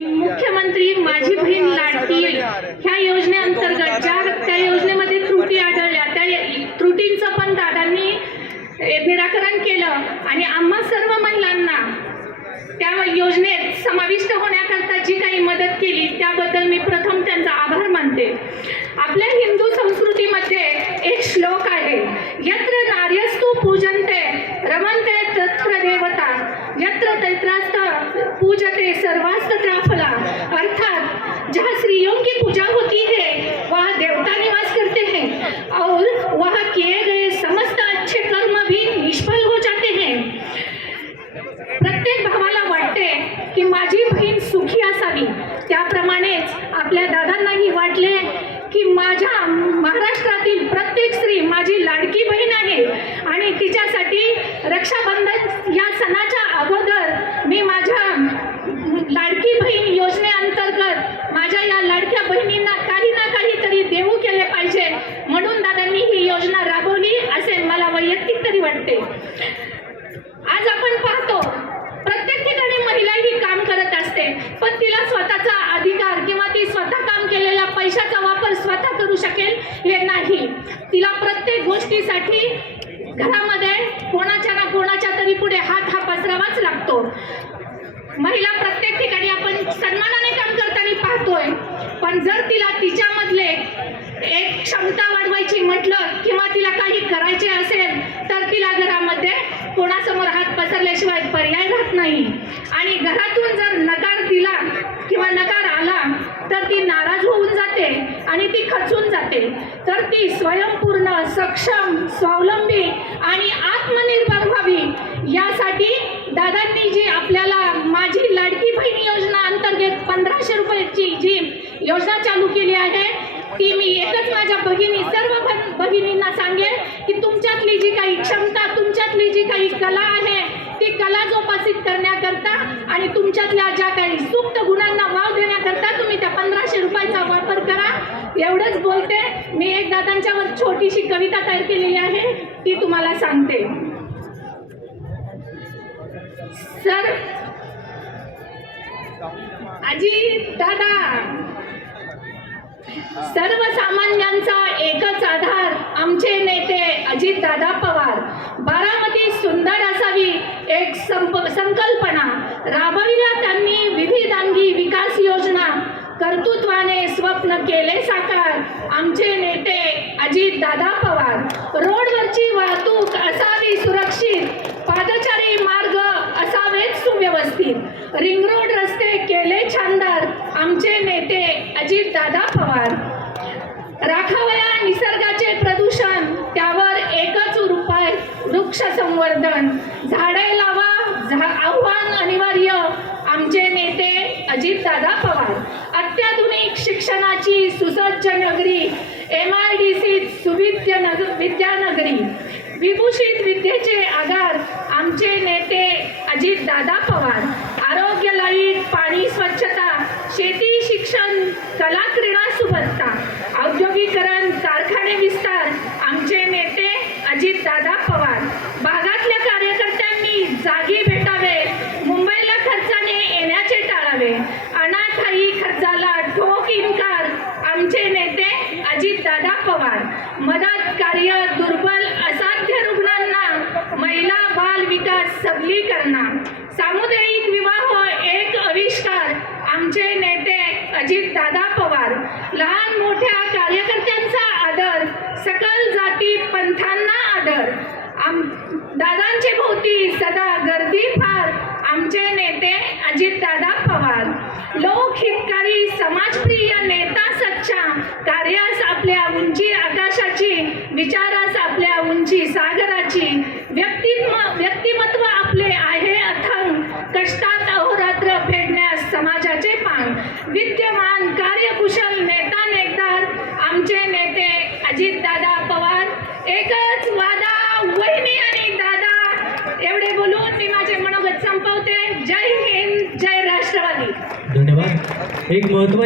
मुख्यमंत्री माझी बहीण लाडकी ह्या योजनेअंतर्गत ज्या त्या योजनेमध्ये त्रुटी आढळल्या त्या त्रुटींचं पण दादांनी निराकरण केलं. आणि आम्हा सर्व महिलांना त्या योजनेत समाविष्ट होण्याकरता जी काही मदत केली त्याबद्दल मी प्रथम त्यांचा आभार मानते. आपल्या हिंदू संस्कृतीमध्ये एक श्लोक आहे यत्र नार्यस्तु पूजन्ते रमन्ते तत्र देवता यत्र तैत्रास्त पूजते अर्थात जहाँ स्त्रियों की पूजा होती है वहाँ देवता निवास करते हैं और वहाँ किए गए समस्त अच्छे कर्म भी निष्फल हो जाते हैं। प्रत्येक भावाला वाटते की माझी बहीण सुखी असावी. त्याप्रमाणेच आपल्या दादांनाही वाटले की माझ्या महाराष्ट्रातील प्रत्येक स्त्री माझी लाडकी बहीण आहे आणि तिच्यासाठी रक्षाबंधन या सणाच्या अगोदर मी माझ्या लाडकी बहीण योजनेअंतर्गत माझ्या या लाडक्या बहिणींना काही ना काहीतरी देऊ केले पाहिजे म्हणून दादांनी ही योजना राबवली असे मला वैयक्तिक तरी वाटते आज आपण पाहतो प्रत्येक ठिकाणी महिला ही काम करत असते पण तिला स्वतःचा अधिकार किंवा ती स्वतः काम केलेल्या पैशाचा वापर स्वतः करू शकेल हे नाही तिला प्रत्येक गोष्टीसाठी घरामध्ये कोणाच्या ना कोणाच्या तरी पुढे हात हा पसरावाच लागतो. महिला प्रत्येक ठिकाणी आपण सन्मानाने काम करताना पाहतोय. पण जर तिला तिच्यामधले एक क्षमता वाढवायची म्हटलं किंवा तिला काही करायचे असेल तर तिला घरामध्ये कोणासमोर हात पसरल्याशिवाय पर्याय राहत नाही. आणि घरातून जर नकार दिला किंवा नकार आला तर ती नाराज होऊन जाते आणि ती खचून जाते. तर ती स्वयंपूर्ण सक्षम स्वावलंबी आणि आत्मनिर्भर व्हावी. यासाठी दादांनी जी आपल्याला माझी लाडकी बहीण योजना अंतर्गत पंधराशे रुपयाची जी योजना चालू केली आहे ती मी एकच माझ्या भगिनी सर्व भगिनींना सांगेन की तुमच्यातली जी काही क्षमता तुमच्यातली जी काही कला आहे ती कला जोपासित करण्याकरता आणि तुमच्यातल्या ज्या काही सुप्त गुण एवढंच बोलते. मी एक दादांच्यावर छोटीशी कविता तयार केलेली आहे. ती तुम्हाला सांगते. सर आजी दादा सर्वसामान्यांचा एकच आधार आमचे नेते अजितदादा पवार. बारामती सुंदर असावी एक संप संकल्पना. राबविल्या त्यांनी विविधांगी विकास योजना. कर्तृत्वाने स्वप्न केले साकार. आमचे नेते अजित दादा पवार. रोडवरची वाहतूक असावी सुरक्षित. पादचारी मार्ग असावेत सुव्यवस्थित. रिंग रोड रस्ते केले छानदार. आमचे नेते अजित दादा पवार. राखावया निसर्गाचे प्रदूषण. त्यावर एकच उपाय वृक्ष संवर्धन झाडे लावा झा आव्हान अनिवार्य. आमचे नेते अजितदादा पवार. अत्याधुनिक शिक्षणाची सुसज्ज नगरी एम आय डी सी सुविद्य नग विद्यानगरी. विभूषित विद्येचे आधार आमचे नेते अजितदादा पवार. पवार. मदत कार्य दुर्बल असाध्य रुग्णांना महिला बाल विकास सबलीकरण. सामुदायिक विवाह एक आविष्कार आमचे नेते अजित दादा पवार. लहान मोठ्या कार्यकर्त्यांचा आदर सकल जाती पंथांना आदर. आम दादांचे भोवती सदा गर्दी फार आमचे नेते अजितदादा पवार लोकहितकारी समाजप्रिय नेता सच्चा कार्यास आपल्या आकाशाची विचारास आपल्या उंची सागराची व्यक्तित्व व्यक्तिमत्व आपले आहे अथंग कष्टात अहोरात्र फेडण्यास समाजाचे पान. विद्यमान कार्यकुशल नेता नेदार आमचे नेते अजितदादा पवार एकच वादा वहिनी आणि दादा. एवढे बोलून मी माझे मनोगत संपवते. जय हिंद जय राष्ट्रवादी. धन्यवाद. एक महत्वाची